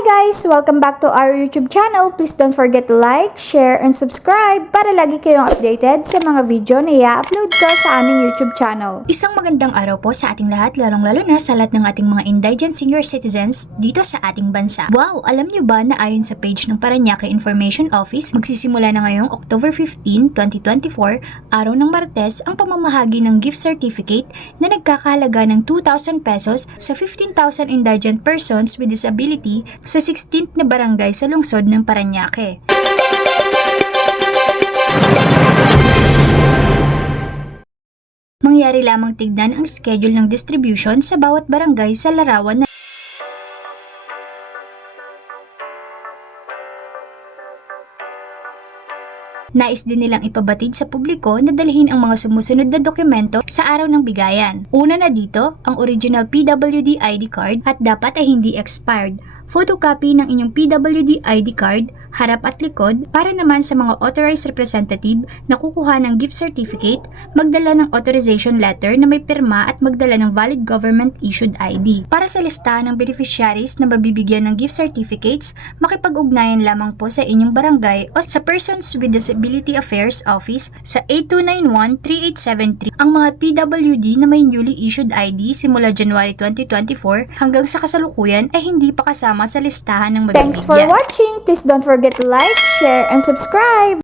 guys! Welcome back to our YouTube channel. Please don't forget to like, share, and subscribe para lagi kayong updated sa mga video na i-upload ko sa aming YouTube channel. Isang magandang araw po sa ating lahat, lalong-lalo na sa lahat ng ating mga indigent senior citizens dito sa ating bansa. Wow! Alam niyo ba na ayon sa page ng Paranaque Information Office, magsisimula na ngayong October 15, 2024, araw ng Martes, ang pamamahagi ng gift certificate na nagkakahalaga ng 2,000 pesos sa 15,000 indigent persons with disability sa 16th na barangay sa lungsod ng Paranaque. Mangyari lamang tignan ang schedule ng distribution sa bawat barangay sa larawan na Nais din nilang ipabatid sa publiko na dalhin ang mga sumusunod na dokumento sa araw ng bigayan. Una na dito, ang original PWD ID card at dapat ay hindi expired. Photocopy ng inyong PWD ID card, harap at likod para naman sa mga authorized representative na kukuha ng gift certificate, magdala ng authorization letter na may pirma at magdala ng valid government issued ID. Para sa listahan ng beneficiaries na mabibigyan ng gift certificates, makipag-ugnayan lamang po sa inyong barangay o sa Persons with Disability Affairs Office sa 8291-3873 ang mga PWD na may newly issued ID simula January 2024 hanggang sa kasalukuyan ay hindi pa kasama sa listahan ng mabibigyan. Thanks for watching! Please don't forget to like, share, and subscribe!